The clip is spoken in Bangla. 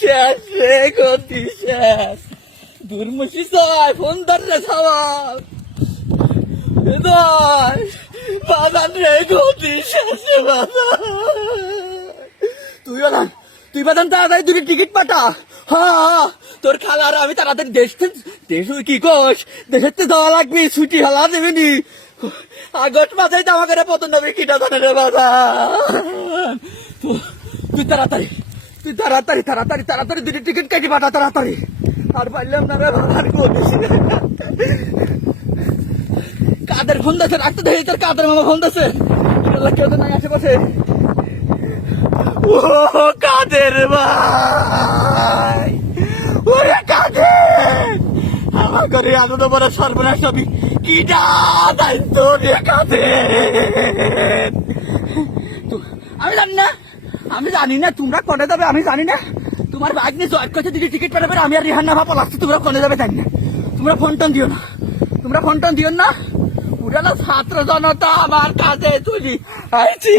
শেষ রে গতি শেষ দুর্মুষি চাই ফোন ধরে সবাই বাজান রে গতি শেষে বাজান তুই বাজান তাড়াতাড়ি দুটি টিকিট পাঠা। হ্যাঁ তোর খালার আমি তাড়াতাড়ি দেশ কি কোষ দেশের যাওয়া লাগবে ছুটি হলা দেবেনি আগস্ট মাসে জামা করে পতন হবে কিটা করে রে বাজান তুই তাড়াতাড়ি তাড়াতাড়ি দুটি টিকিট কেটে পাঠা তাড়াতাড়ি আর পারলাম না রে বাজার কাদের ফোন দিয়েছে রাখতে দেখি তোর কাদের মামা ফোন দিয়েছে কেউ তো নাই আশেপাশে। ও কাদের ভাই ওরে কাদের আমার ঘরে এত বড় সর্বনাশ হবি কি দায়িত্ব রে কাদের আমি জানি না তোমরা কোনে যাবে আমি জানি না তোমার বাইক নিয়ে জয়েন করছে দিদি টিকিট পাঠাবে আমি আর রিহান না ভাপা লাগছে তোমরা কোনে যাবে জানি না তোমরা ফোন টোন দিও না পুরানো ছাত্র জনতা আমার কাছে তুলি আইছি।